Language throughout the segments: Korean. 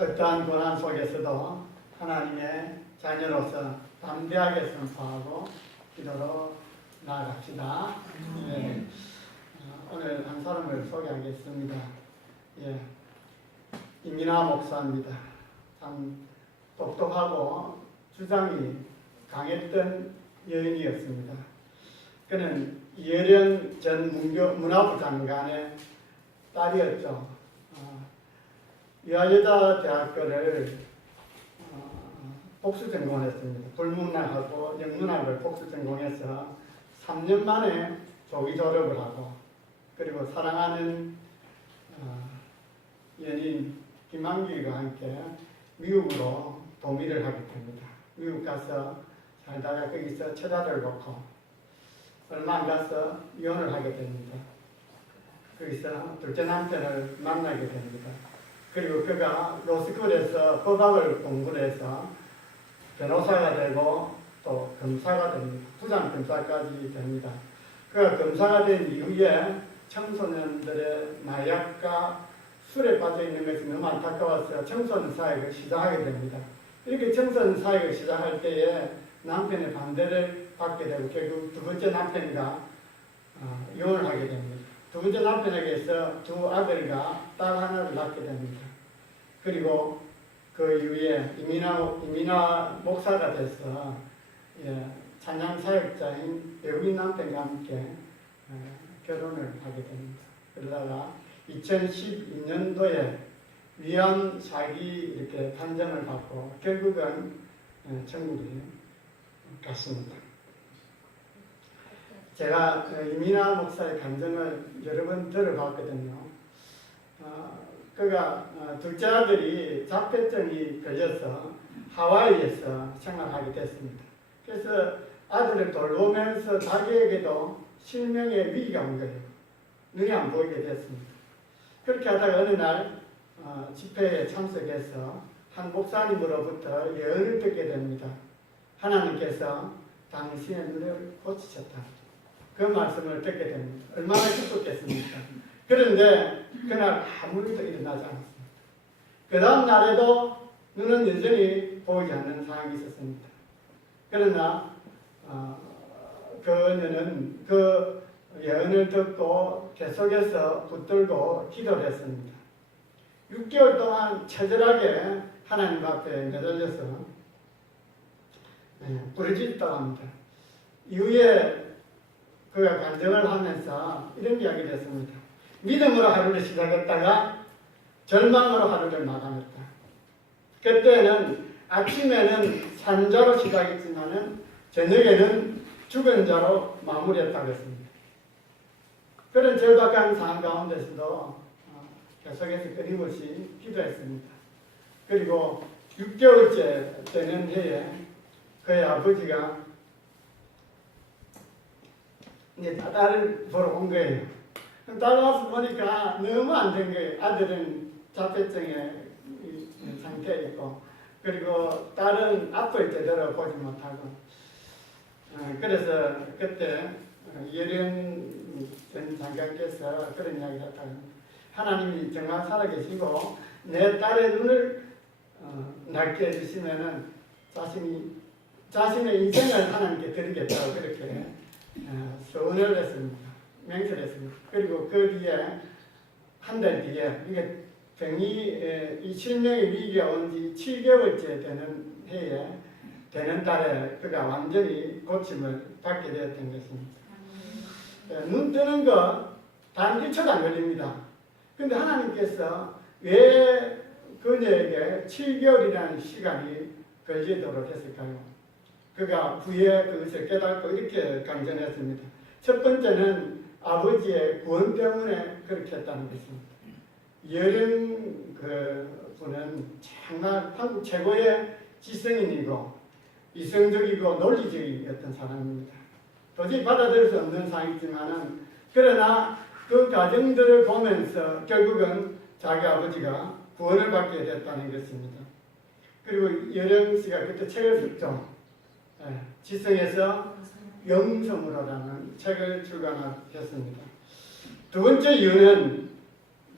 어떠한 고난 속에서도 하나님의 자녀로서 담대하게 선포하고 기도로 나아갑시다. 예. 오늘 한 사람을 소개하겠습니다. 예. 이민아 목사입니다. 참 똑똑하고 주장이 강했던 여인이었습니다. 그는 이혜련 전 문화부 장관의 딸이었죠. 유아여자대학교를 복수 전공했습니다. 불문학하고 영문학을 복수 전공해서 3년 만에 조기 졸업을 하고, 그리고 사랑하는 연인 김한규와 함께 미국으로 도미를 하게 됩니다. 미국 가서 살다가 거기서 처자를 놓고 얼마 안 가서 이혼을 하게 됩니다. 거기서 둘째 남편을 만나게 됩니다. 그리고 그가 로스쿨에서 법학을 공부를 해서 변호사가 되고 또 검사가 됩니다. 부장 검사까지 됩니다. 그가 검사가 된 이후에 청소년들의 마약과 술에 빠져 있는 것이 너무 안타까워서 청소년 사역을 시작하게 됩니다. 이렇게 청소년 사역을 시작할 때에 남편의 반대를 받게 되고 결국 두 번째 남편과 이혼을 하게 됩니다. 두 번째 남편에게서 두 아들과 딸 하나를 낳게 됩니다. 그리고 그 이후에 이민아 목사가 돼서 찬양 사역자인 외국인 남편과 함께 결혼을 하게 됩니다. 그러다가 2012년도에 위안 사기 이렇게 판정을 받고 결국은 천국에 갔습니다. 제가 이민아 목사의 간증을 여러 번 들어봤거든요. 그가 둘째 아들이 자폐증이 걸려서 하와이에서 생활하게 됐습니다. 그래서 아들을 돌보면서 자기에게도 실명의 위기가 온 거예요. 눈이 안 보이게 됐습니다. 그렇게 하다가 어느 날 집회에 참석해서 한 목사님으로부터 예언을 듣게 됩니다. 하나님께서 당신의 눈을 고치셨다. 그 말씀을 듣게 됩니다. 얼마나 기뻤겠습니까? 그런데 그날 아무 일도 일어나지 않았습니다. 그 다음 날에도 눈은 여전히 보이지 않는 상황이 있었습니다. 그러나 그녀는 그 예언을 듣고 계속해서 붙들고 기도를 했습니다. 6개월 동안 처절하게 하나님 앞에 매달려서 부르짖었다고 합니다. 이후에 그가 간증을 하면서 이런 이야기를 했습니다. 믿음으로 하루를 시작했다가 절망으로 하루를 마감했다. 그때는 아침에는 산자로 시작했지만은 저녁에는 죽은 자로 마무리했다고 했습니다. 그런 절박한 상황 가운데서도 계속해서 끊임없이 기도했습니다. 그리고 6개월째 되는 해에 그의 아버지가 이제 딸을 보러 온 거예요. 딸 와서 보니까 너무 안 된 거예요. 아들은 자폐증의 상태에 있고, 그리고 딸은 앞을 제대로 보지 못하고. 그래서 그때 예련 전 장관께서 그런 이야기를 했다고 합니다. 하나님이 정말 살아계시고 내 딸의 눈을 낫게 해주시면은 자신의 인생을 하나님께 드리겠다고 그렇게 소원을 했습니다. 맹세했습니다. 그리고 그 뒤에 한 달 뒤에 이게 병이 이 실명의 위기가 온 지 7개월째 되는 해에 되는 달에 그가 완전히 고침을 받게 되었던 것입니다. 눈 뜨는 거 단 1초도 안 걸립니다. 그런데 하나님께서 왜 그녀에게 7개월이라는 시간이 걸리도록 했을까요? 그가 후에 그것을 깨닫고 이렇게 강전했습니다. 첫 번째는 아버지의 구원 때문에 그렇게 했다는 것입니다. 예련 분은 정말 한국 최고의 지성인이고 이성적이고 논리적이었던 사람입니다. 도저히 받아들일 수 없는 상황이지만은 그러나 그 과정들을 보면서 결국은 자기 아버지가 구원을 받게 됐다는 것입니다. 그리고 여령 씨가 그때 책을 썼죠. 지성에서 영성으로라는 책을 출간했습니다. 두 번째 이유는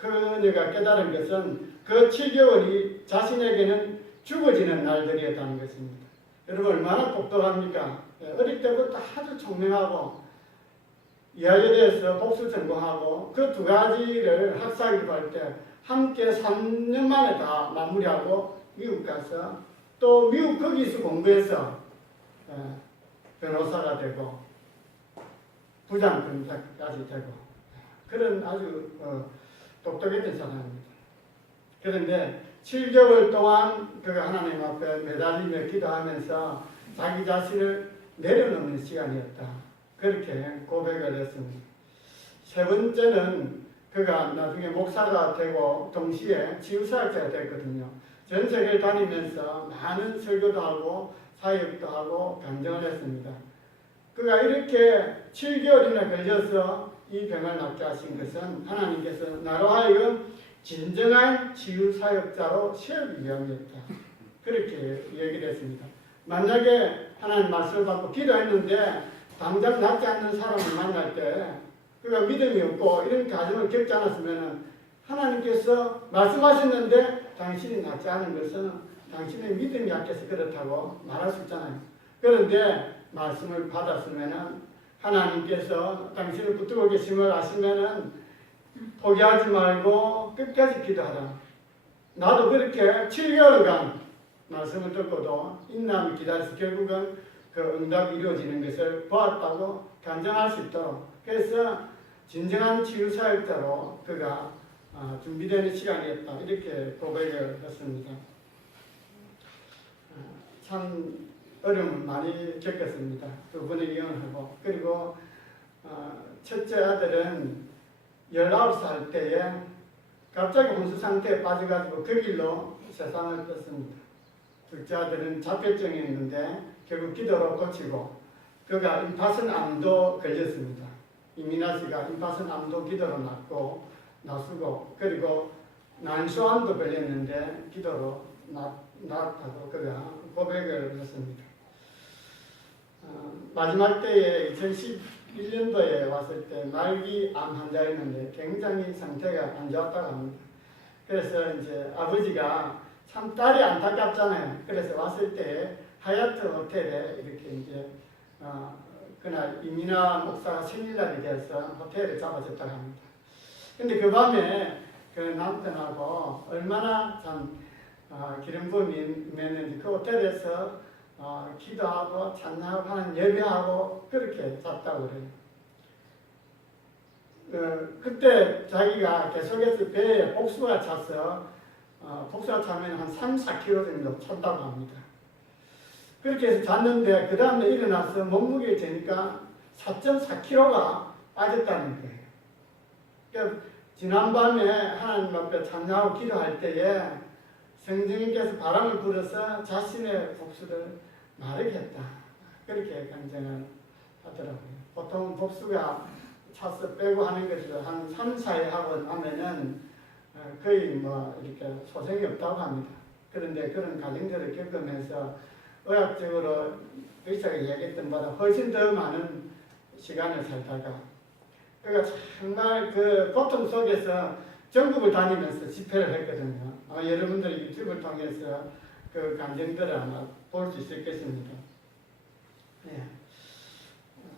그녀가 깨달은 것은 그 7개월이 자신에게는 죽어지는 날들이었다는 것입니다. 여러분 얼마나 똑똑합니까? 어릴 때부터 아주 총명하고 이하에 대해서 복수 전공하고 그 두 가지를 학사학위로 할 때 함께 3년 만에 다 마무리하고 미국 가서 또 미국 거기서 공부해서 변호사가 되고 부장 검사까지 되고 그런 아주 똑똑했던 사람입니다. 그런데 7개월 동안 그가 하나님 앞에 매달리며 기도하면서 자기 자신을 내려놓는 시간이었다. 그렇게 고백을 했습니다. 세 번째는 그가 나중에 목사가 되고 동시에 치유사역자가 됐거든요. 전 세계를 다니면서 많은 설교도 하고 사역도 하고 간증을 했습니다. 그가 이렇게 7개월이나 걸려서 이 병을 낫게 하신 것은 하나님께서 나로 하여금 진정한 치유사역자로 세우기 위함이었다. 그렇게 얘기를 했습니다. 만약에 하나님 말씀을 받고 기도했는데 당장 낫지 않는 사람을 만날 때 그가 믿음이 없고 이런 과정을 겪지 않았으면 하나님께서 말씀하셨는데 당신이 낫지 않은 것은 당신의 믿음이 약해서 그렇다고 말할 수 있잖아요. 그런데 말씀을 받았으면 하나님께서 당신을 붙들고 계심을 아시면 포기하지 말고 끝까지 기도하라. 나도 그렇게 7개월간 말씀을 듣고도 인남이 기다려서 결국은 그 응답이 이루어지는 것을 보았다고 간증할 수 있도록 그래서 진정한 치유사역자로 그가 준비되는 시간이었다. 이렇게 고백을 했습니다. 참 어려움을 많이 겪었습니다. 두 번의 이혼하고 그리고 첫째 아들은 19살 때에 갑자기 혼수 상태에 빠져가지고 그 길로 세상을 떴습니다. 둘째 아들은 자폐증이었는데 결국 기도로 고치고 그가 임파선 암도 걸렸습니다. 이민아 씨가 임파선 암도 기도로 낫고 그리고 난소암도 걸렸는데 기도로 낫다고 그가 고백을 했습니다. 마지막 때에 2011년도에 왔을 때 말기 암 환자였는데 굉장히 상태가 안 좋았다고 합니다. 그래서 이제 아버지가 참 딸이 안타깝잖아요. 그래서 왔을 때 하얏트 호텔에 이렇게 이제 그날 이민아 목사가 생일날이 돼서 호텔을 잡아줬다고 합니다. 근데 그 밤에 그 남편하고 얼마나 참 기름 부음이 임했는지 그 호텔에서 기도하고 찬양하고 하는 예배하고 그렇게 잤다고 그래요. 그때 자기가 계속해서 배에 복수가 차서 복수가 차면 한 3-4kg 정도 찼다고 합니다. 그렇게 해서 잤는데 그 다음에 일어나서 몸무게 재니까 4.4kg가 빠졌다는 거예요. 그러니까 지난밤에 하나님 앞에 찬양하고 기도할 때에 성령님께서 바람을 불어서 자신의 복수를 마르게 했다. 그렇게 간증을 하더라고요. 보통 복수가 차서 빼고 하는 것을 한 3-4일 하고 나면은 거의 이렇게 소생이 없다고 합니다. 그런데 그런 과정들을 겪으면서 의학적으로 의사가 이야기했던 것보다 훨씬 더 많은 시간을 살다가 그가 정말 그 고통 속에서 전국을 다니면서 집회를 했거든요. 여러분들이 유튜브를 통해서 그 감정들을 아마 볼 수 있을 것입니다. 예.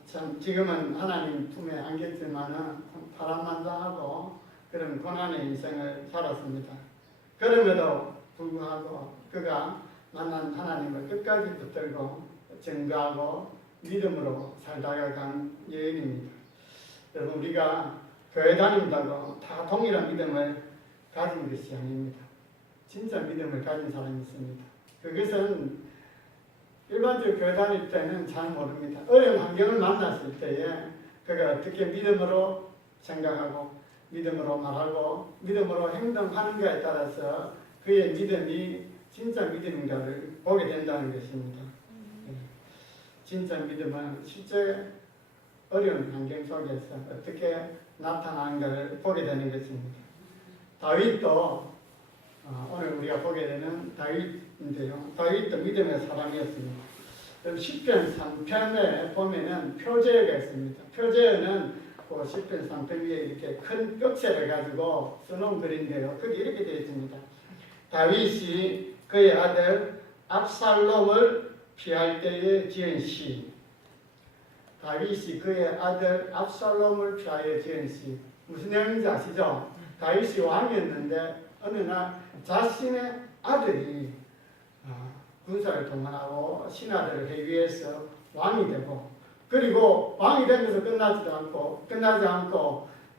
참 지금은 하나님 품에 안겼지만은 파란만장하고 그런 고난의 인생을 살았습니다. 그럼에도 불구하고 그가 만난 하나님을 끝까지 붙들고 증거하고 믿음으로 살다가 간 여인입니다. 여러분 우리가 교회 다닌다고 다 동일한 믿음을 가진 것이 아닙니다. 진짜 믿음을 가진 사람이 있습니다. 그것은 일반적으로 교회 다닐 때는 잘 모릅니다. 어려운 환경을 만났을 때에 그가 어떻게 믿음으로 생각하고 믿음으로 말하고 믿음으로 행동하는가에 따라서 그의 믿음이 진짜 믿음인가를 보게 된다는 것입니다. 진짜 믿음은 실제 어려운 환경 속에서 어떻게 나타나는가를 보게 되는 것입니다. 다윗도 오늘 우리가 보게 되는 다윗인데요. 다윗도 믿음의 사람이었습니다. 시편 3편에 보면은 표제어가 있습니다. 표제어는 그 시편 3편 위에 이렇게 큰 꺽쇠를 가지고 써놓은 글인데요. 거기 이렇게 되어 있습니다. 다윗이 그의 아들 압살롬을 피할 때에 지은 시. 다윗이 그의 아들 압살롬을 피하여 지은 시. 무슨 내용인지 아시죠? 다윗이 왕이었는데 어느 날 자신의 아들이 군사를 동원하고 신하들을 회유해서 왕이 되고, 그리고 왕이 되면서 끝나지 않고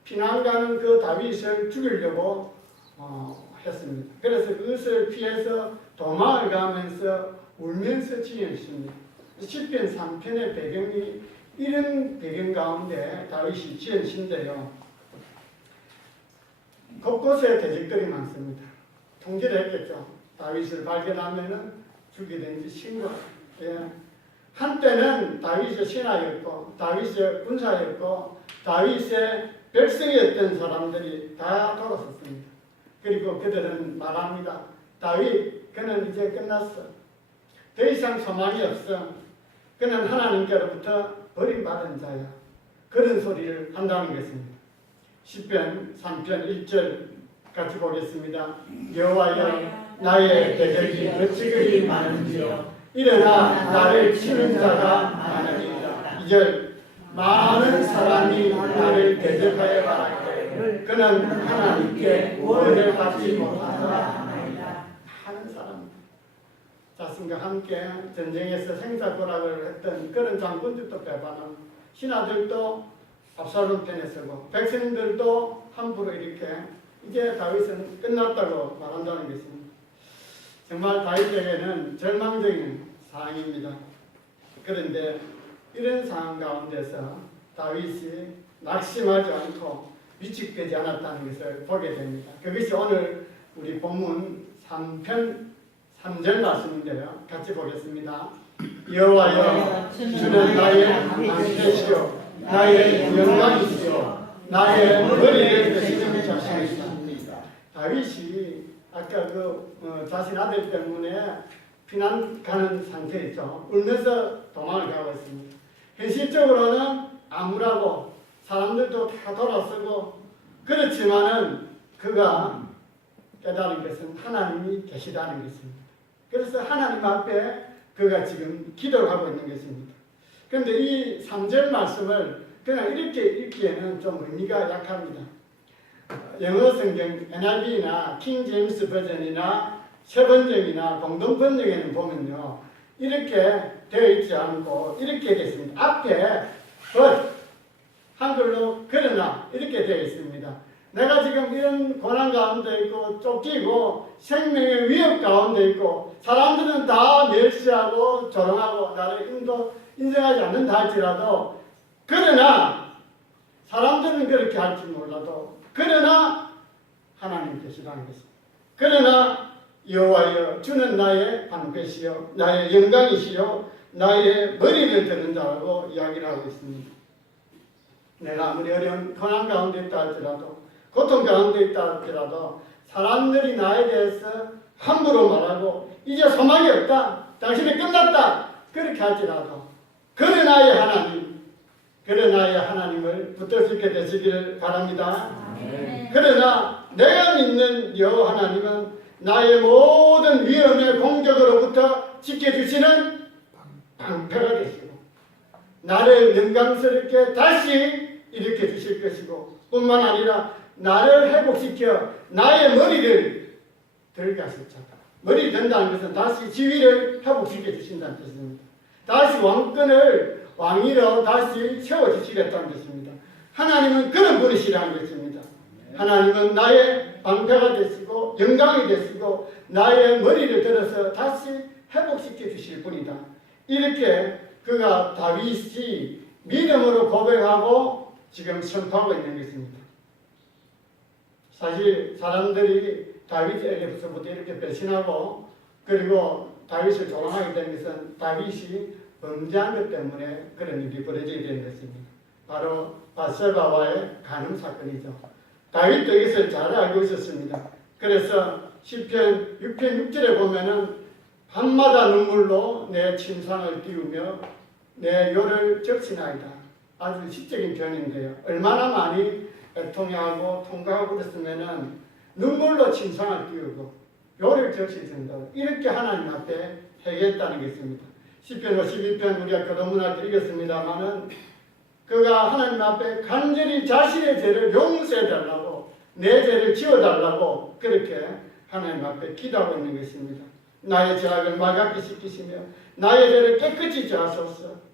피난 가는 그 다윗을 죽이려고 했습니다. 그래서 그것을 피해서 도망을 가면서 울면서 지은 시입니다. 시편 3편의 배경이 이런 배경 가운데 다윗이 지은 시인데요. 곳곳에 대적들이 많습니다. 통제를 했겠죠. 다윗을 발견하면은 죽이든지 신고. 예. 한때는 다윗의 신하였고, 다윗의 군사였고, 다윗의 백성이었던 사람들이 다 돌아섰습니다. 그리고 그들은 말합니다. 다윗, 그는 이제 끝났어. 더 이상 소망이 없어. 그는 하나님께로부터 버림받은 자야. 그런 소리를 한다는 것입니다. 시편 3편 1절 같이 보겠습니다. 여호와여, 나의 대적이 어찌 그리 많은지요. 일어나 나를 치는 자가 많으리이다. 2절, 많은 사람이 나를 대적하여 말하되 그는 하나님께 구원을 받지 못하노라. 많은 사람, 자신과 함께 전쟁에서 생사고락을 했던 그런 장군들도 배반하고, 신하들도 압살롬 편에 서고, 백성들도 함부로 이렇게 이제 다윗은 끝났다고 말한다는 것입니다. 정말 다윗에게는 절망적인 상황입니다. 그런데 이런 상황 가운데서 다윗이 낙심하지 않고 위축되지 않았다는 것을 보게 됩니다. 그것이 오늘 우리 본문 3편 3절 말씀인데요. 같이 보겠습니다. 여호와여, 주는 나의 안개시요 나의 영광이시요 나의 머리를 드시는 자신이시다. 다윗이 아까 자신 아들 때문에 피난 가는 상태였죠. 울면서 도망을 가고 있습니다. 현실적으로는 암울하고 사람들도 다 돌아서고, 그렇지만은 그가 깨달은 것은 하나님이 계시다는 것입니다. 그래서 하나님 앞에 그가 지금 기도를 하고 있는 것입니다. 그런데 이 3절 말씀을 그냥 이렇게 읽기에는 좀 의미가 약합니다. 영어 성경 NIV나 킹 제임스 버전이나 세번역이나 공동번역에는 보면요, 이렇게 되어 있지 않고 이렇게 되어 있습니다. 앞에 but, 한글로 그러나 이렇게 되어 있습니다. 내가 지금 이런 고난 가운데 있고 쫓기고 생명의 위협 가운데 있고 사람들은 다 멸시하고 조롱하고 나를 인정하지 않는다 할지라도, 그러나 사람들은 그렇게 할지 몰라도 그러나 하나님 계시다는 것입니다. 그러나 여호와여, 주는 나의 방패시요 나의 영광이시요 나의 머리를 드는 자라고 이야기를 하고 있습니다. 내가 아무리 어려운 고난 가운데 있다 할지라도, 고통 가운데 있다 할지라도 사람들이 나에 대해서 함부로 말하고 이제 소망이 없다, 당신이 끝났다, 그렇게 할지라도 그러나의 하나님을 붙들 수 있게 되시기를 바랍니다. 그러나 내가 믿는 여호와 하나님은 나의 모든 위험의 공격으로부터 지켜주시는 방패가 되시고 나를 영광스럽게 다시 일으켜 주실 것이고, 뿐만 아니라 나를 회복시켜 나의 머리를 들게 하실 자다. 머리를 든다는 것은 다시 지위를 회복시켜 주신다는 뜻입니다. 다시 왕위로 다시 세워주시겠다는 것입니다. 하나님은 그런 분이시라는 것입니다. 하나님은 나의 방패가 되시고 영광이 되시고 나의 머리를 들어서 다시 회복시켜 주실 분이다. 이렇게 그가 다윗이 믿음으로 고백하고 지금 선포하고 있는 것입니다. 사실 사람들이 다윗에게서부터 이렇게 배신하고 그리고 다윗을 조롱하게 된 것은 다윗이 범죄한 것 때문에 그런 일이 벌어지게 된 것입니다. 바로 밧세바와의 간음 사건이죠. 다윗도 이것을 잘 알고 있었습니다. 그래서 시편 6편 6절에 보면은 밤마다 눈물로 내 침상을 띄우며 내 요를 적시나이다. 아주 시적인 표현인데요. 얼마나 많이 애통해하고 통과하고 그랬으면은 눈물로 침상을 띄우고 요를 적시준다. 이렇게 하나님 앞에 회개했다는 게 있습니다. 시편 51편 우리가 교도문학 읽었습니다마는 그가 하나님 앞에 간절히 자신의 죄를 용서해달라고 내 죄를 지워달라고 그렇게 하나님 앞에 기도하고 있는 것입니다. 나의 죄악을 말같게 씻기시며 나의 죄를 깨끗이 지하소서.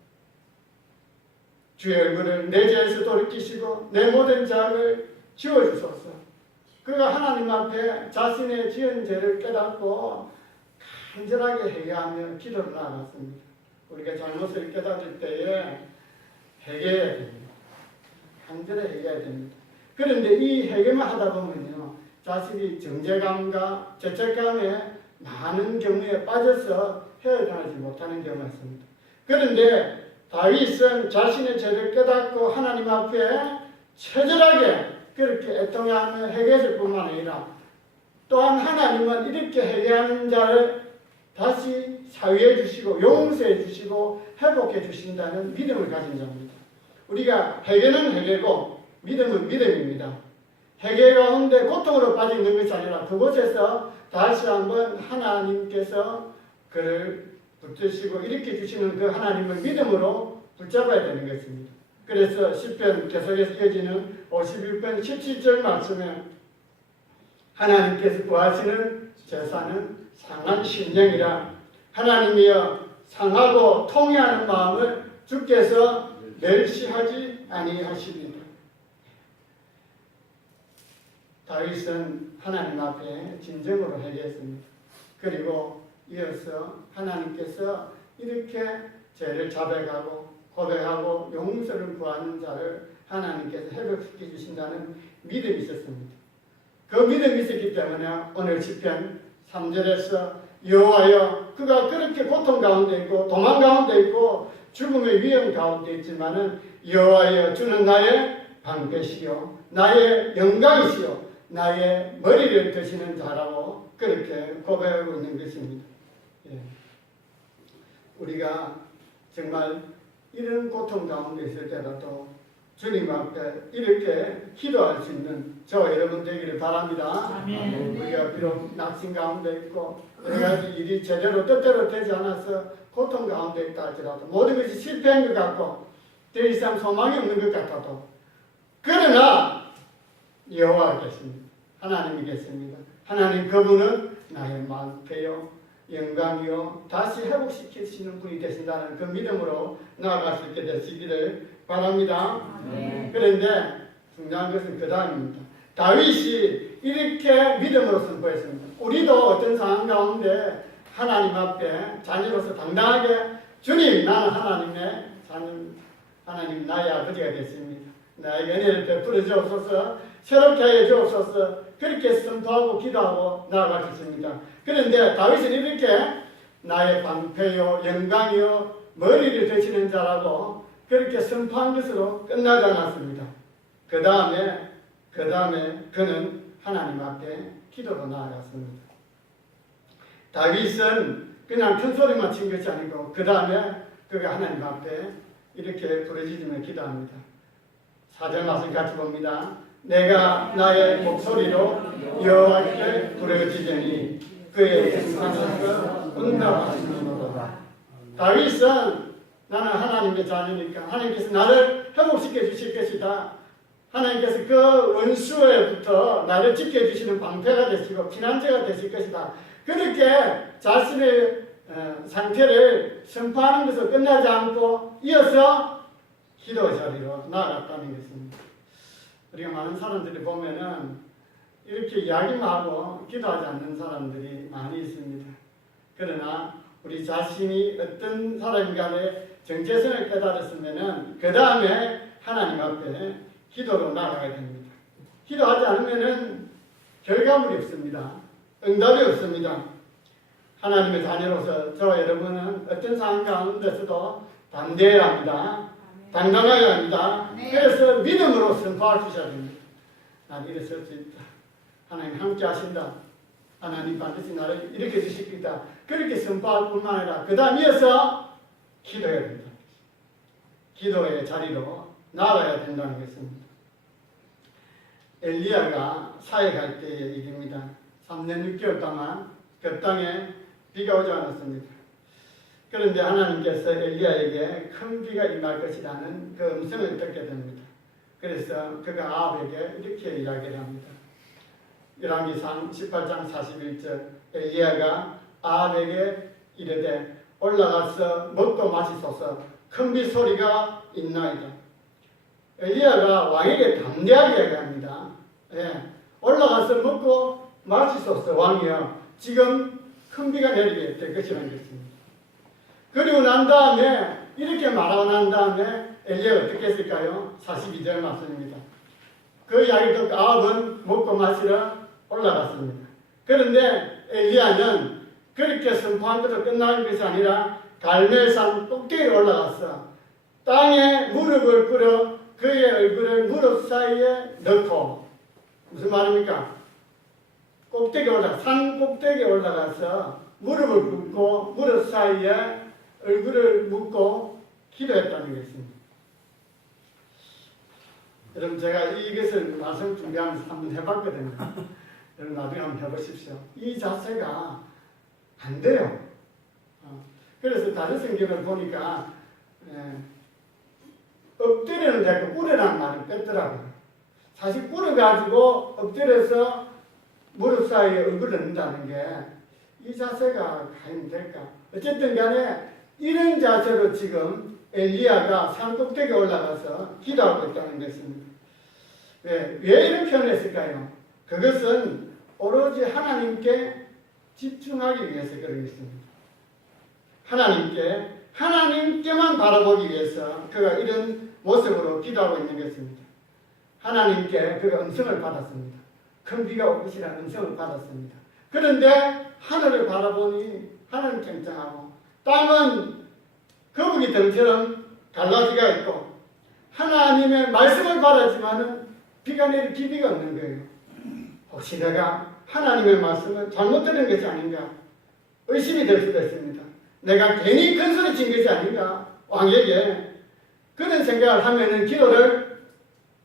주의 얼굴을 내 죄에서 돌이키시고 내 모든 죄악을 지워주소서. 그가 하나님 앞에 자신의 지은 죄를 깨닫고 간절하게 회개하며 기도를 나갔습니다. 우리가 잘못을 깨닫을 때에 회개해야 됩니다. 간절히 회개해야 됩니다. 그런데 이 회개만 하다 보면요, 자신이 정죄감과 죄책감에 많은 경우에 빠져서 헤어나지 못하는 경우가 있습니다. 그런데 다윗은 자신의 죄를 깨닫고 하나님 앞에 처절하게 그렇게 애통하며 회개했을 뿐만 아니라 또한 하나님은 이렇게 회개하는 자를 다시 사유해 주시고 용서해 주시고 회복해 주신다는 믿음을 가진 자입니다. 우리가 회개는 회개고 믿음은 믿음입니다. 회개 가운데 고통으로 빠지는 것이 아니라 그곳에서 다시 한번 하나님께서 그를 붙드시고 일으켜 주시는 그 하나님을 믿음으로 붙잡아야 되는 것입니다. 그래서 시편 계속해서 이어지는 51편 17절 말씀에 하나님께서 구하시는 제사는 상한 심령이라 하나님이여 상하고 통회하는 마음을 주께서 멸시하지 아니하시리라. 다윗은 하나님 앞에 진정으로 회개했습니다. 그리고 이어서 하나님께서 이렇게 죄를 자백하고 고백하고 용서를 구하는 자를 하나님께서 회복시켜 주신다는 믿음이 있었습니다. 그 믿음이 있었기 때문에 오늘 시편 3절에서 여호와여 그가 그렇게 고통 가운데 있고 도망 가운데 있고 죽음의 위험 가운데 있지만은 여호와여 주는 나의 방패시요 나의 영광이시요 나의 머리를 드시는 자라고 그렇게 고백하고 있는 것입니다. 예. 우리가 정말 이런 고통 가운데 있을 때라도 주님 앞에 이렇게 기도할 수 있는 저와 여러분 되기를 바랍니다. 아멘. 우리가 비록 낙심 가운데 있고 여러 가지 일이 제대로 뜻대로 되지 않아서 고통 가운데 있다 할지라도 모든 것이 실패한 것 같고 더 이상 소망이 없는 것 같아도 그러나 여호와 계십니다. 하나님이 계십니다. 하나님 그분은 나의 방패요 영광이요 다시 회복시키시는 분이 되신다는 그 믿음으로 나아갈 수 있게 되시기를 바랍니다. 그런데 중요한 것은 그 다음입니다. 다윗이 이렇게 믿음으로 선포했습니다. 우리도 어떤 상황 가운데 하나님 앞에 자녀로서 당당하게 주님 나는 하나님의 자녀 하나님 나의 아버지가 됐습니다. 나에게 은혜를 베풀어 주옵소서 새롭게 하여 주옵소서 그렇게 선포하고 기도하고 나아갈 수 있습니다. 그런데 다윗은 이렇게 나의 방패요 영광이요 머리를 되시는 자라고 그렇게 선포한 것으로 끝나지 않았습니다. 그 다음에 그는 하나님 앞에 기도로 나아갔습니다. 다윗은 그냥 큰 소리만 친 것이 아니고 그 다음에 그가 하나님 앞에 이렇게 부르짖으며 기도합니다. 4절 말씀 같이 봅니다. 내가 나의 목소리로 여호와께 부르짖으니 그의 심판에서 응답하시는도다. 다윗은 나는 하나님의 자녀니까 하나님께서 나를 회복시켜 주실 것이다. 하나님께서 그 원수에부터 나를 지켜주시는 방패가 되시고 피난처가 되실 것이다. 그렇게 자신의 상태를 선포하는 것을 끝나지 않고 이어서 기도 자리로 나아갔다는 것입니다. 우리가 많은 사람들이 보면은 이렇게 이야기만 하고 기도하지 않는 사람들이 많이 있습니다. 그러나 우리 자신이 어떤 사람인가의 정체성을 깨달았으면은 그 다음에 하나님 앞에 기도로 나아가야 됩니다. 기도하지 않으면은 결과물이 없습니다. 응답이 없습니다. 하나님의 자녀로서 저와 여러분은 어떤 상황 가운데서도 담대해야 합니다. 당당해야 합니다. 그래서 믿음으로 선포할 수 있어야 됩니다. 난 이랬을 수 있다. 하나님 함께 하신다. 하나님 반드시 나를 일으켜 주실 것이다. 그렇게 선포할 뿐만 아니라 그 다음 이어서 기도해야 된다. 기도의 자리로 나아가야 된다는 것입니다. 엘리야가 사역할 때의 일입니다. 3년 6개월 동안 그 땅에 비가 오지 않았습니다. 그런데 하나님께서 엘리야에게 큰 비가 임할 것이라는 그 음성을 듣게 됩니다. 그래서 그가 아합에게 이렇게 이야기를 합니다. 열왕기상 18장 41절 엘리야가 아합에게 이르되 올라가서 먹고 마시소서 큰 비 소리가 있나이다. 엘리야가 왕에게 담대하게 이야기합니다. 올라가서 먹고 마시소서 왕이여 지금 큰 비가 내리게 될 것이라는 것입니다. 그리고 난 다음에 이렇게 말하고 난 다음에 엘리야가 어떻게 했을까요? 42절 말씀입니다. 그 이야기를 듣고 아합은 먹고 마시러 올라갔습니다. 그런데 엘리야는 그렇게 선포한 것으로 끝나는 것이 아니라 갈멜산 꼭대기에 올라가서 땅에 무릎을 꿇어 그의 얼굴을 무릎 사이에 넣고 무슨 말입니까? 산 꼭대기에 올라가서 무릎을 꿇고 무릎 사이에 얼굴을 묻고 기도했다는 것입니다. 여러분 제가 이것을 말씀 준비하면서 한번 해봤거든요. 여러분 나중에 한번 해보십시오. 이 자세가 안 돼요. 그래서 다른 성경을 보니까 엎드려는 자꾸 꿇으라는 말을 뺐더라고요. 사실 꿇어가지고 엎드려서 무릎 사이에 얼굴을 넣는다는 게 이 자세가 과연 될까? 어쨌든 간에 이런 자세로 지금 엘리야가 산 꼭대기에 올라가서 기도하고 있다는 것입니다. 왜 이런 표현을 했을까요? 그것은 오로지 하나님께 집중하기 위해서 그런 것입니다. 하나님께만 바라보기 위해서 그가 이런 모습으로 기도하고 있는 것입니다. 하나님께 그가 음성을 받았습니다. 큰 비가 올 것이라는 음성을 받았습니다. 그런데 하늘을 바라보니 하늘은 쨍쨍하고 땅은 거북이 등처럼 갈라지가 있고 하나님의 말씀을 바라지만은 비가 내릴 기미가 없는 거예요. 혹시 내가 하나님의 말씀을 잘못 들은 것이 아닌가 의심이 될 수도 있습니다. 내가 괜히 큰 소리 친 것이 아닌가 왕에게 그런 생각을 하면은 기도를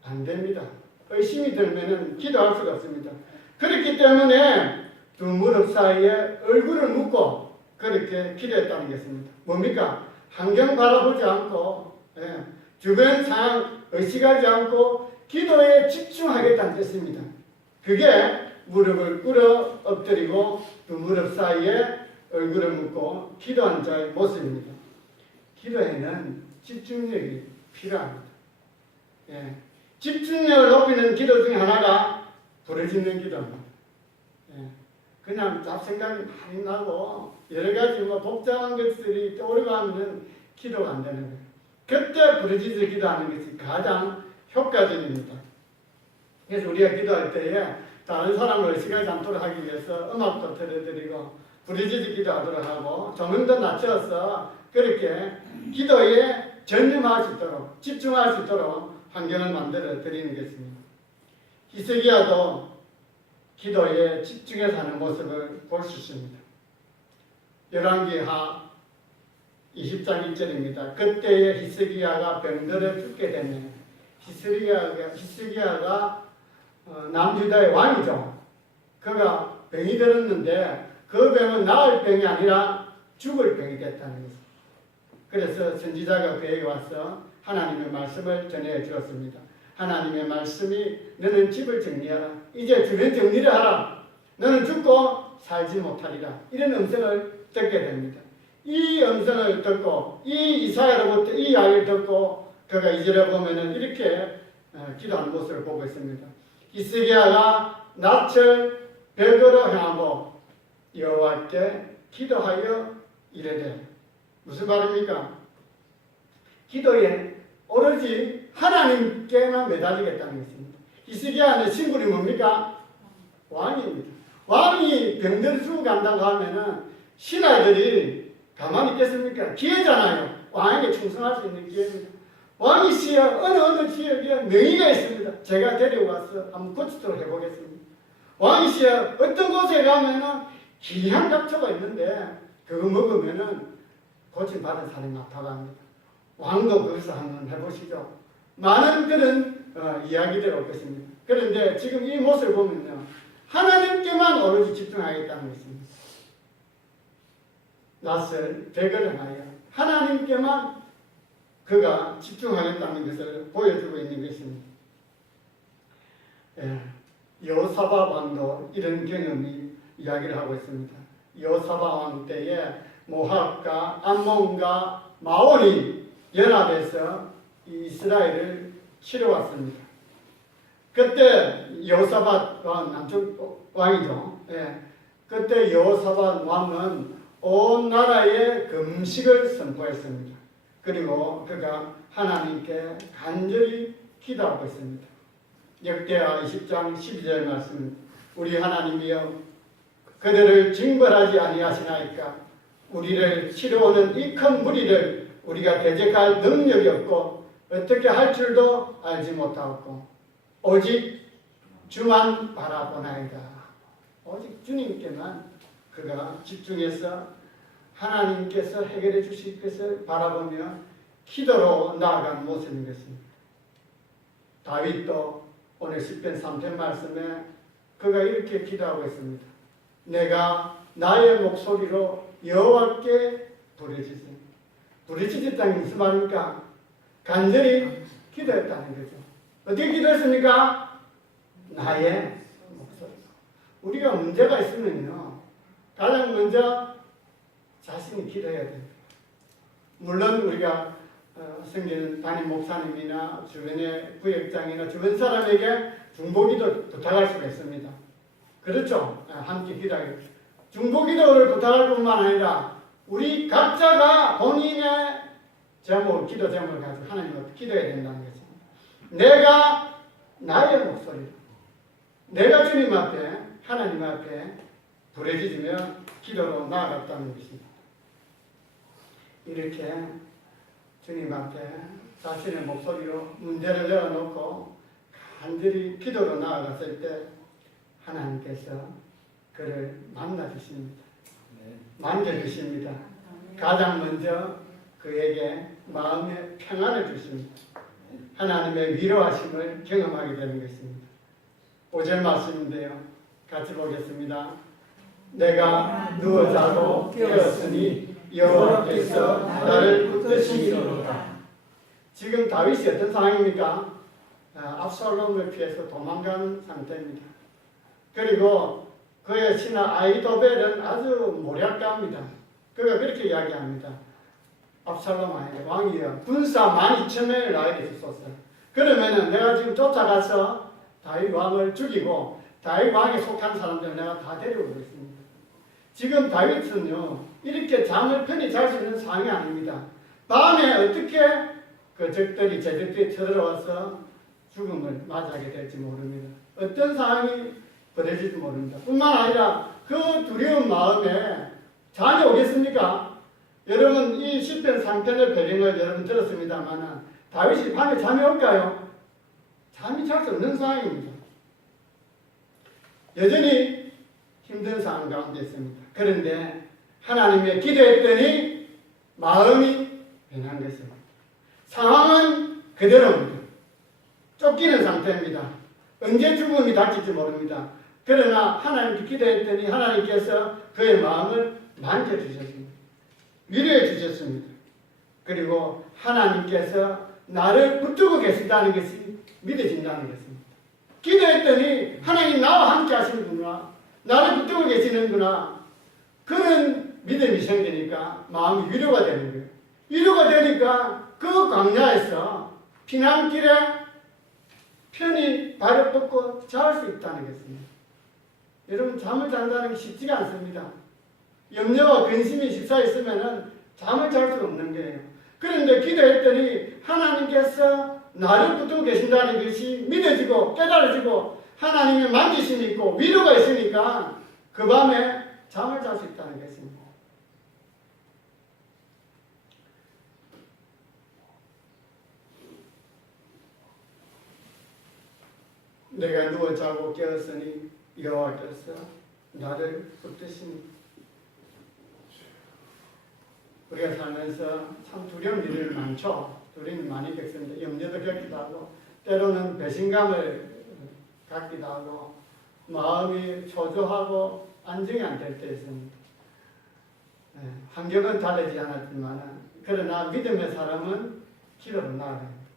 안 됩니다. 의심이 들면은 기도할 수가 없습니다. 그렇기 때문에 두 무릎 사이에 얼굴을 묻고 그렇게 기도했다는 것입니다. 뭡니까? 환경 바라보지 않고 주변 상황 의식하지 않고 기도에 집중하겠다는 뜻입니다. 그게 무릎을 꿇어 엎드리고 두 무릎 사이에 얼굴을 묻고 기도하는 자의 모습입니다. 기도에는 집중력이 필요합니다. 집중력을 높이는 기도 중에 하나가 부르짖는 기도입니다. 그냥 잡생각이 많이 나고 여러 가지 복잡한 것들이 떠오르고 하면 기도가 안 되는 거예요. 그때 부르짖어 기도하는 것이 가장 효과적입니다. 그래서 우리가 기도할 때에 다른 사람을 의식하지 않도록 하기 위해서 음악도 틀어드리고 부르짖어 기도하도록 하고 조명도 낮춰서 그렇게 기도에 전념할 수 있도록 집중할 수 있도록 환경을 만들어 드리는 것입니다. 히스기야도 기도에 집중해서 하는 모습을 볼 수 있습니다. 열왕기하 20장 1절입니다. 그때에 히스기야가 병들어 죽게 되면 히스기야가 남유다의 왕이죠. 그가 병이 들었는데 그 병은 나을 병이 아니라 죽을 병이 됐다는 것입니다. 그래서 선지자가 그에게 와서 하나님의 말씀을 전해 주었습니다. 하나님의 말씀이 너는 집을 정리하라. 이제 주변 정리를 하라. 너는 죽고 살지 못하리라. 이런 음성을 듣게 됩니다. 이 음성을 듣고 이 이사야로부터 이 이야기를 듣고 그가 이절에 보면은 이렇게 기도하는 모습을 보고 있습니다. 히스기야가 낯을 벽으로 향하고 여호와께 기도하여 이르되 무슨 말입니까? 기도에 오로지 하나님께만 매달리겠다는 것입니다. 히스기야의 신분이 뭡니까? 왕입니다. 왕이 병들 쓰고 간다고 하면은 신하들이 가만히 있겠습니까? 기회잖아요. 왕에게 충성할 수 있는 기회입니다. 왕이 시야 어느 지역에 명의가 있습니다. 제가 데려와서 한번 고치도록 해보겠습니다. 왕이 시야 어떤 곳에 가면은 기이한 잡초가 있는데 그거 먹으면은 고침받은 사람이 나타납니다. 왕도 거기서 한번 해보시죠. 많은 그런 이야기들이 올 것입니다. 그런데 지금 이 모습을 보면요, 하나님께만 오로지 집중하겠다는 것입니다. 낯을 백을 하여 하나님께만 그가 집중하겠다는 것을 보여주고 있는 것입니다. 여호사밧 왕도 이런 경험이 이야기를 하고 있습니다. 여호사밧 왕 때에 모압과 암몬과 마온이 연합해서 이스라엘을 치러왔습니다. 그때 여호사밧 왕, 남쪽 왕이죠. 그때 여호사밧 왕은 온 나라에 금식을 선포했습니다. 그리고 그가 하나님께 간절히 기도하고 있습니다. 역대하 20장 12절 말씀, 우리 하나님이여 그들을 징벌하지 아니하시나이까. 우리를 치러오는 이 큰 무리를 우리가 대적할 능력이 없고 어떻게 할 줄도 알지 못하고 오직 주만 바라보나이다. 오직 주님께만 그가 집중해서 하나님께서 해결해 주실 것을 바라보며 기도로 나아간 모습인 것입니다. 다윗도 오늘 시편 3편 말씀에 그가 이렇게 기도하고 있습니다. 내가 나의 목소리로 여호와께 부르짖음. 부르짖었다는 게 무슨 말입니까? 간절히 기도했다는 거죠. 어떻게 기도했습니까? 나의 목소리. 우리가 문제가 있으면요, 가장 먼저 자신이 기도해야 됩니다. 물론 우리가 생기는 담임 목사님이나 주변의 구역장이나 주변 사람에게 중보기도 부탁할 수가 있습니다. 그렇죠? 함께 기도하겠죠. 중보기도를 부탁할 뿐만 아니라 우리 각자가 본인의 제목, 기도 제목을 가지고 하나님 앞에 기도해야 된다는 거죠. 내가 나의 목소리로, 내가 주님 앞에, 하나님 앞에 부르짖으며 기도로 나아갔다는 것입니다. 이렇게 주님 앞에 자신의 목소리로 문제를 내어놓고 간절히 기도로 나아갔을 때 하나님께서 그를 만나주십니다. 만져주십니다. 가장 먼저 그에게 마음의 평안을 주십니다. 하나님의 위로하심을 경험하게 되는 것입니다. 5절 말씀인데요. 같이 보겠습니다. 내가 누워 자고 깨었으니 여호와께서 나를 붙드시리로다. 지금 다윗이 어떤 상황입니까? 압살롬을 피해서 도망간 상태입니다. 그리고 그의 신하 아히도벨은 아주 모략가입니다. 그가 그렇게 이야기합니다. 압살롬아, 왕이여, 군사 12,000명을 나에게 주소서. 그러면은 내가 지금 쫓아가서 다윗 왕을 죽이고 다윗 왕에 속한 사람들 내가 다 데려오겠습니다. 지금 다윗은요, 이렇게 잠을 편히 잘 수 있는 상황이 아닙니다. 밤에 어떻게 그 적들이 제적들이 쳐들어와서 죽음을 맞이하게 될지 모릅니다. 어떤 상황이 벌어질지 모릅니다. 뿐만 아니라 그 두려운 마음에 잠이 오겠습니까? 여러분, 이 시편 3편의 배경을 여러분 들었습니다만 다윗이 밤에 잠이 올까요? 잠이 잘 수 없는 상황입니다. 여전히 힘든 상황 가운데 있습니다. 그런데 하나님의 기도했더니 마음이 변한 것입니다. 상황은 그대로입니다. 쫓기는 상태입니다. 언제 죽음이 닥칠지 모릅니다. 그러나 하나님께 기도했더니 하나님께서 그의 마음을 만져주셨습니다. 위로해 주셨습니다. 그리고 하나님께서 나를 붙들고 계신다는 것이 믿어진다는 것입니다. 기도했더니 하나님 나와 함께 하시는구나, 나를 붙들고 계시는구나, 그런 믿음이 생기니까 마음이 위로가 되는 거예요. 위로가 되니까 그 광야에서 피난길에 편히 발을 뻗고 잘 수 있다는 것입니다. 여러분, 잠을 잔다는 게 쉽지가 않습니다. 염려와 근심이 식사했으면 잠을 잘 수 없는 거예요. 그런데 기도했더니 하나님께서 나를 붙들고 계신다는 것이 믿어지고 깨달아지고 하나님의 만지심이 있고 위로가 있으니까 그 밤에 잠을 잘 수 있다는 것입니다. 내가 누워 자고 깨었으니 여호와께서 나를 붙드시니. 우리가 살면서 참 두려운 일이 많죠. 우리는 많이 겪습니다. 염려도 겪기도 하고 때로는 배신감을 갖기도 하고 마음이 초조하고 안정이 안 될 때 있습니다. 환경은 달라지지 않았지만 그러나 믿음의 사람은 기도로 나아갑니다.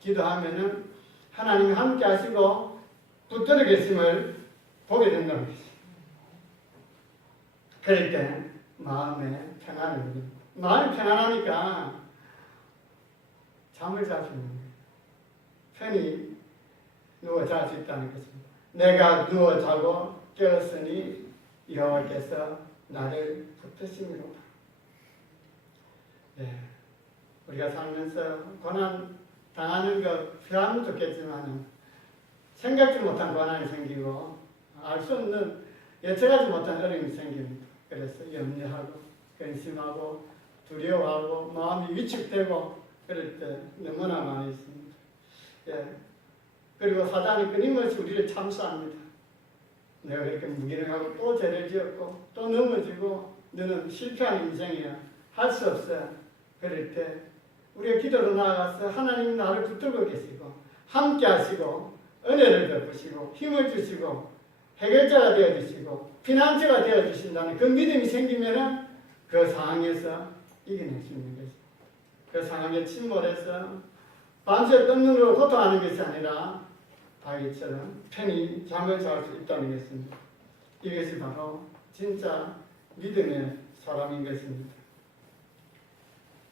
기도하면은 하나님이 함께 하시고 붙들어 계심을 보게 된다는 것이죠. 그럴 때 마음에 평안을 누립니다. 마음이 편안하니까 잠을 잘 수 있는 거예요. 편히 누워 잘 수 있다는 것입니다. 내가 누워 자고 깨었으니 여호와께서 나를 붙드심이로다. 우리가 살면서 고난 당하는 것 피하면 좋겠지만 생각지 못한 고난이 생기고 알 수 없는 예측하지 못한 어려움이 생깁니다. 그래서 염려하고 근심하고 두려워하고 마음이 위축되고 그럴 때 너무나 많이 있습니다. 그리고 사단이 끊임없이 우리를 참수합니다. 내가 그렇게 무기력하고 또 죄를 지었고 또 넘어지고 너는 실패한 인생이야. 할 수 없어. 그럴 때 우리가 기도로 나아가서 하나님 나를 붙들고 계시고 함께 하시고 은혜를 베푸시고 힘을 주시고 해결자가 되어주시고 피난처가 되어주신다는 그 믿음이 생기면 그 상황에서 이겨낼 수 있는 것입니다. 그 상황에 침몰해서 밤새 뜬 눈으로 고통하는 것이 아니라 다윗처럼 편히 잠을 잘 수 있다는 것입니다. 이것이 바로 진짜 믿음의 사람인 것입니다.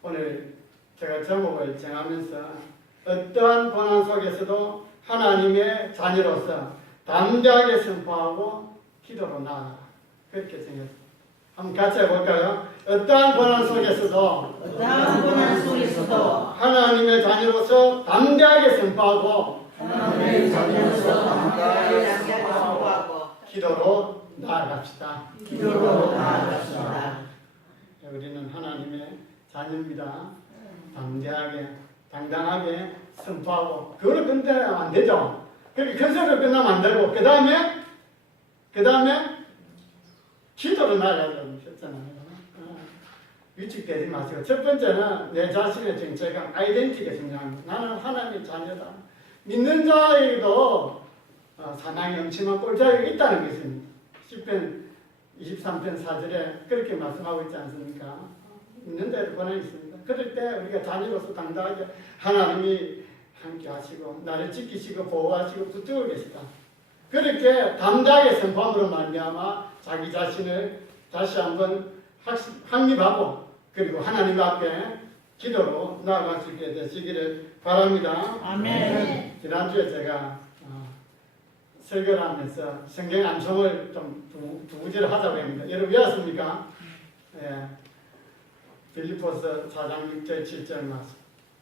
오늘 제가 제목을 정하면서 어떠한 고난 속에서도 하나님의 자녀로서 담대하게 선포하고 기도로 나아가라. 그렇게 정했습니다. 한번 같이 해볼까요? 어떠한 고난 속에서도 하나님의 자녀로서 담대하게 선포하고 기도로 나아갑시다. 우리는 하나님의 자녀입니다. 담대하게, 당당하게 선포하고 그걸 끝내면 안 되죠. 그렇게 큰 소리로 끝나면 안 되고 그 다음에 기도로 나아가려고 하셨잖아요. 위축되지 마시고 첫 번째는 내 자신의 정체감, 아이덴티티가 중요합니다. 나는 하나님의 자녀다. 믿는 자에게도 사망이 엄침한 꼴자리가 있다는 것입니다. 10편 23편 4절에 그렇게 말씀하고 있지 않습니까? 믿는 자에도 권한이 있습니다. 그럴 때 우리가 자녀로서 당당하게 하나님이 함께 하시고 나를 지키시고 보호하시고 붙들고 계시다. 그렇게 담대하게 선포함으로 말미암아 자기 자신을 다시 한번 확립하고 그리고 하나님 앞에 기도로 나아갈 수 있게 되시기를 바랍니다. 아멘. 지난주에 제가 설교를 하면서 성경 암송을 좀 두 구절을 하자고 합니다. 여러분 외웠습니까? 빌립보서 4장 6절 7절 말씀.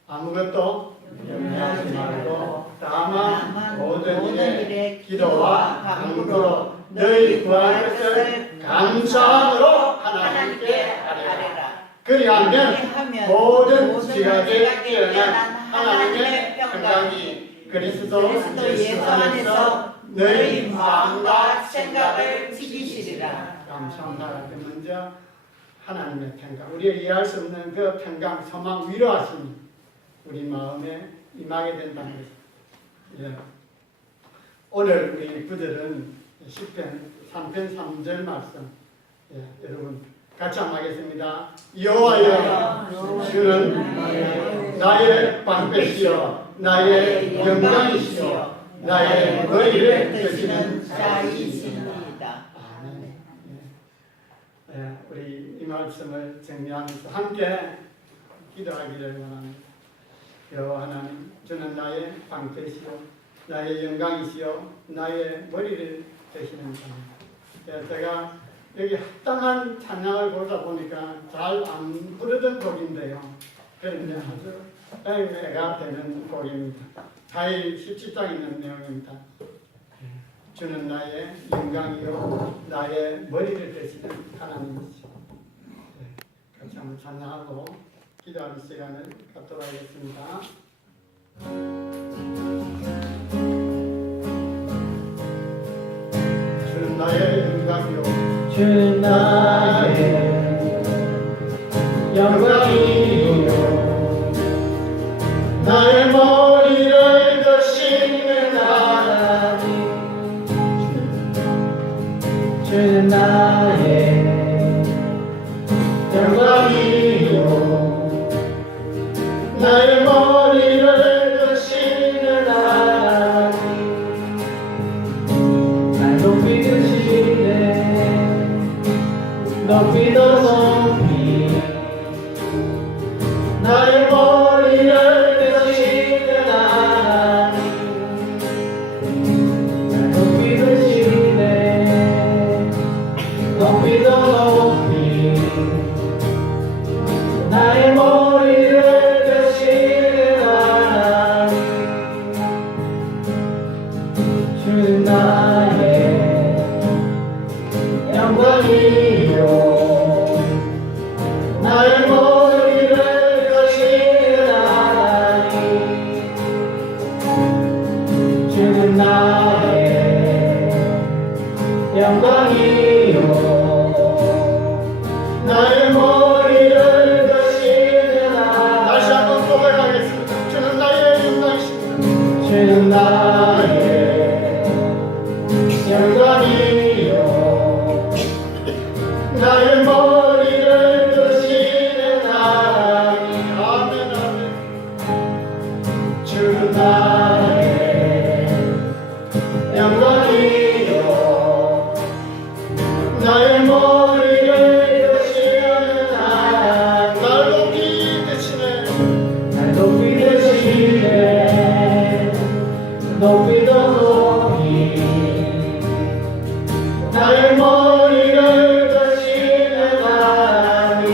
아무것도 염려하지 말고 다만 모든 일에 기도와 간구로 너희 구할 것을 감사함으로 하나님께 아뢰라. 그리하면 모든 지각에 깨어난 하나님의 평강이 그리스도 예수 안에서 너희 마음과 생각을 지키시리라. 감사합니다. 먼저 하나님의 평강, 우리가 이해할 수 없는 그 평강, 소망, 위로하심이 우리 마음에 임하게 된다는 것입니다. 오늘 우리 구절은 10편 3편 3절 말씀. 여러분 같이 한번 하겠습니다. 여호와여 주는 나의 방패시여 나의 영광이시여 나의 머리를 드시는 자이시니이다. 아멘. 우리 이 말씀을 정리하면서 함께 기도하기를 원합니다. 여호와 하나님, 주는 나의 방패시요 나의 영광이시요 나의 머리를 되시는 자입니다. 제가 여기 합당한 찬양을 보다 보니까 잘 안 부르던 곡인데요. 그런데 아주 애가 되는 곡입니다. 다일 17장에 있는 내용입니다. 주는 나의 영광이요 나의 머리를 되시는 하나님이시죠. 같이 한번 찬양하고 기도하는 시간을 갖도록 하겠습니다. 주는 나의 영광이요 주는 나의 영광이요 나의 머리를 드시는 하나님 주는 나의 영광이요 나의 머리를 드시는 하나님 날 높이 드시네 높이 더 높이 나의 머리를 드시는 하나님 날 높이 드시네 높이 더 높이 나의 머리를 드시는 하나님 주는 나의 영광이요 나의 머리를 드시는 하나님 주는 나의 영광이요 나의 머리를 드시는 하나님 다시 한번 고백하겠습니다. 주는 나의 영광이십니다. 주는 나의 영광이요 나의 머리를 드시는 하나님 아멘 아멘 주는 나의 영광이요 나의 머리를 드시는 하나님 날 높이 드시네 날 높이 드시네 높이 더 높이 나의 머리를 드시는 하나님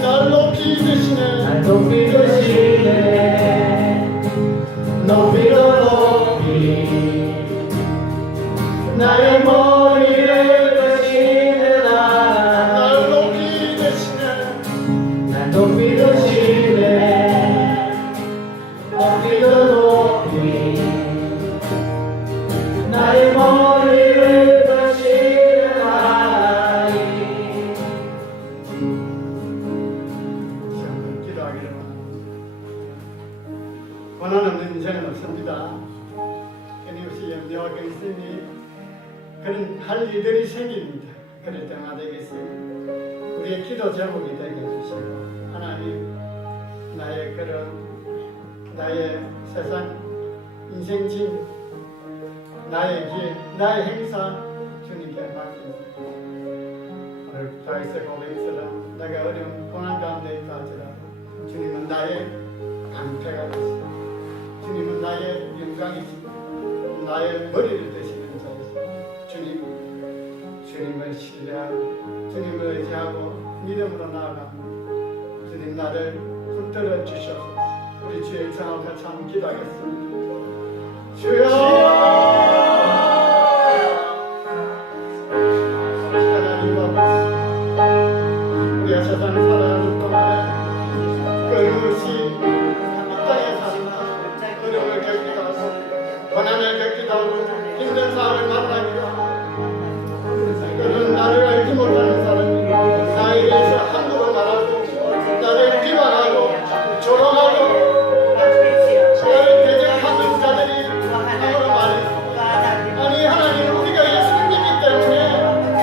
날 높이 드시네 날 높이 드시네 높이 더 높이 나의 머리를 드시는 하나님 날 높이 드시네 날 높이 드시네 높이 더 높이 나의 머리를 드시는 하나님 기도하기를 원하는 없는 인생은 없습니다. 끊임없이 염려하고 있으니 그런 할 일들이 생깁니다. 그럴 때마다 이것이 우리의 기도 제목이 되게 해주시고 하나님 나의 그런 나의 세상 인생진 나의 길 나의 행사 주님께 맡깁니다. 오늘 다윗의 고백처럼 내가 어려운 고난 가운데 있다 하더라도 주님은 나의 방패가 되시고 주님은 나의 영광이시고 나의 머리를 되시는 자이시고 주님을 신뢰하고 주님을 의지하고 믿음으로 나아갑니다. 주님 나를 붙들어 주셔서 우리 주의 일상을 같이 한번 기도하겠습니다. 주여 하나님 아버지 우리가 세상을 살아가는 동안에 끊임없이 이 땅에 사는 어려움을 겪기도 하고 고난을 겪기도 하고 힘든 상황을 만나기도 하고 그런 나를 알지 못하는 사람이 나에 대해서 함부로 말하고 나를 비방하고 조롱하고 나를 대적하는 자들이 함부로 말해서 아니 하나님 우리가 예수를 믿기 때문에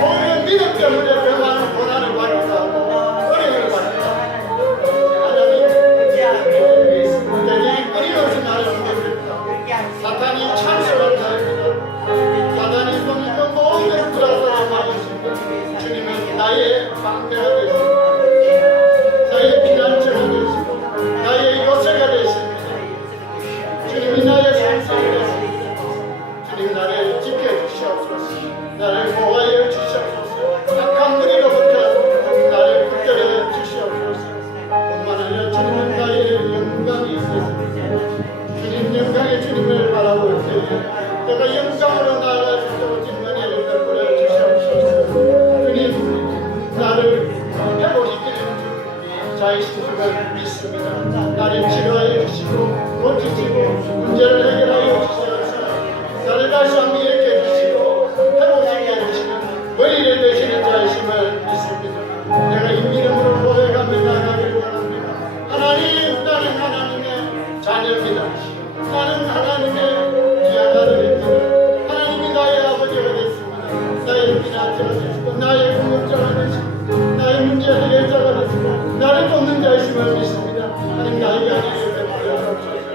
오히려 믿음 때문에 병하는 고난을 받기도 하고 어려움을 받기도 하고 하나님 대적이 끊임없이 나를 죽여버립니다. 사탄이 찬스를 타입니다. 사단이 쏘니까 모든 불화살을 막으시고 주님은 나의 방패가 되시고 나의 피난처가 되시고 나의 요새가 되십니다. 주님이 나의 산성이 되십니다. 주님 나를 지켜주시옵소서 나를 보호하여 주시옵소서 악한 무리로부터 나를 붙들어 주시옵소서 뿐만 아니라 주님은 나의 영광이 있으십니다. 주님 영광의 주님을 바라볼 때에 내가 영광으로 나아갈 수 있도록 진면의 베풀어 주시옵소서. 주님 나를 회복시키는 자이신 줄 믿습니다. 나를 치료하여 주시고 고치시고 문제를 해결하여 주시옵소서. 나를 다시 한번 일으켜 주시고 회복시켜 주시는 머리를 되시는 자이심을 믿습니다. 내가 이 믿음으로 고백하며 나아가기를 원합니다. 하나님 나는 하나님의 자녀 나의 공급자가 되시고 나의 문제 해결자가 되시고 나를 돕는 자이심을 믿습니다. 하나님 나에게 하나님을 베풀어 주옵소서.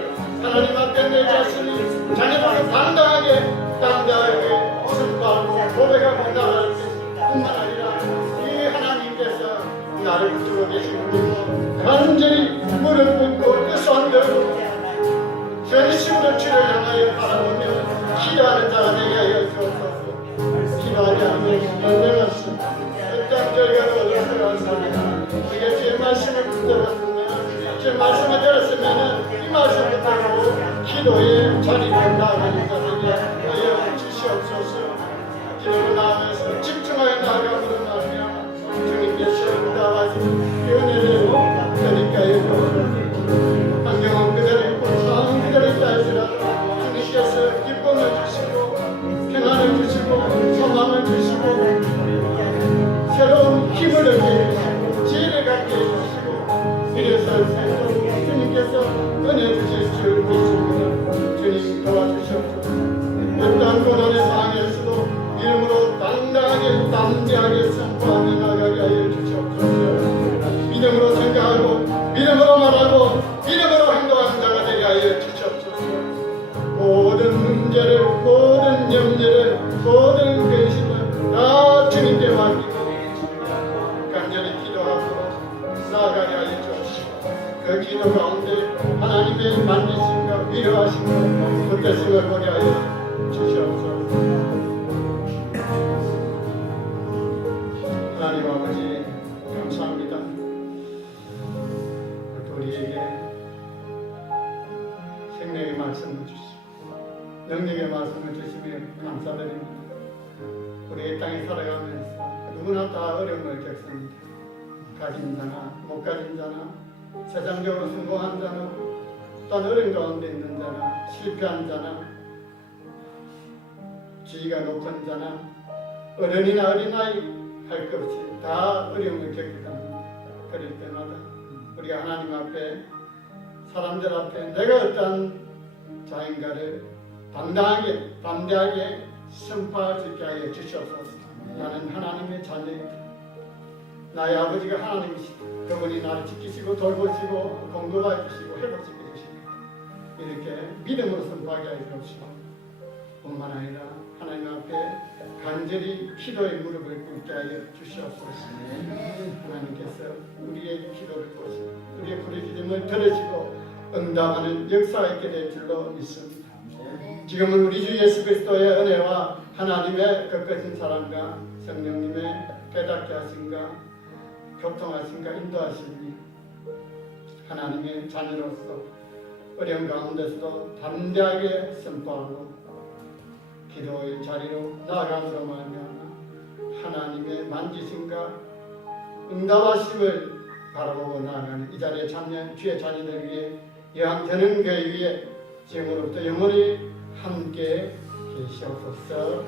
하나님 앞에 내 자신이 자녀로서 당당하게 선포하고 고백하고 나아갈 뿐만 아니라 이 하나님께서 나를 붙들고 계시고 간절히 무릎 꿇고 뜻안 들고 전심으로 주를 향하여 바라보며 기도하는 자가 되게 하여 주옵소서. 기도하지 않으면 언제나 어떤 결과를 얻을 수 없습니다. 우리가 주의 말씀을 붙들었으면 주의 말씀을 들었으면 이 말씀을 듣고 기도의 자리로 나아가는 자들이 하여 주시옵소서. 기도로 나아가서 집중하여 나아가므로 말하며 주님께서 나와서 은혜를 드리게 하여 주옵소서. 환경은 그대로 있고 상황은 그대로 있다 할지라도 주님께서 기쁨을 주시고 평안을 주시고 소망을 주시고 새로운 힘을 얻게 해주시고 지혜를 갖게 해주시고 이래서 주님께서 은혜 주실 줄 믿습니다. 주님 도와주시옵소서. 어떠한 고난의 상황에서도 믿음으로 당당하게 담대하게 선포하며 나가게 하여 주시옵소서. 믿음으로 생각하고 믿음으로 말하고 믿음으로 행동하는 자가 되게 하여 주시옵소서. 모든 문제를 모든 염려를 모든 근심을 다 주님께 맡기고 간절히 기도하고 나아가게 하여 주옵시고 그 기도 가운데 하나님의 만지심과 위로하심과 붙드심을 보게 하여 주시옵소서. 하나님 아버지 감사합니다. 우리에게 생명의 말씀을 주시고 능력의 말씀을 주시며 감사드립니다. 우리 이 땅에 살아가면서 누구나 다 어려움을 겪습니다. 가진 자나 못 가진 자나 세상적으로 성공한 자나 또한 어려움 가운데 있는 자나 실패한 자나 지위가 높은 자나 어른이나 어린아이 할 것 없이 다 어려움을 겪게 됩니다. 그럴 때마다 우리가 하나님 앞에 사람들 앞에 내가 어떠한 자인가를 당당하게 담대하게 선포할 수 있게 하여 주시옵소서. 나는 하나님의 자녀이다. 나의 아버지가 하나님이시다. 그분이 나를 지키시고 돌보시고 공급해 주시고 회복시켜 주십니다. 이렇게 믿음으로 선포하게 하여 주옵시고 뿐만 아니라 하나님 앞에 간절히 기도의 무릎을 꿇게 하여 주시옵소서. 하나님께서 우리의 기도를 보시고 우리의 부르짖음을 들으시고 응답하는 역사가 있게 될 줄로 믿습니다. 지금은 우리 주 예수 그리스도의 은혜와 하나님의 거룩하신 사랑과 성령님의 깨닫게 하심과 교통하심과 인도하심이 하나님의 자녀로서 어려운 가운데서도 담대하게 선포하고 기도의 자리로 나아감으로 말미암아 하나님의 만지심과 응답하심을 바라보고 나아가는 이 자리에 참여한 주의 자녀들 위해 영원되는 교회 위에 지금으로부터 영원히 함께 계시옵소서.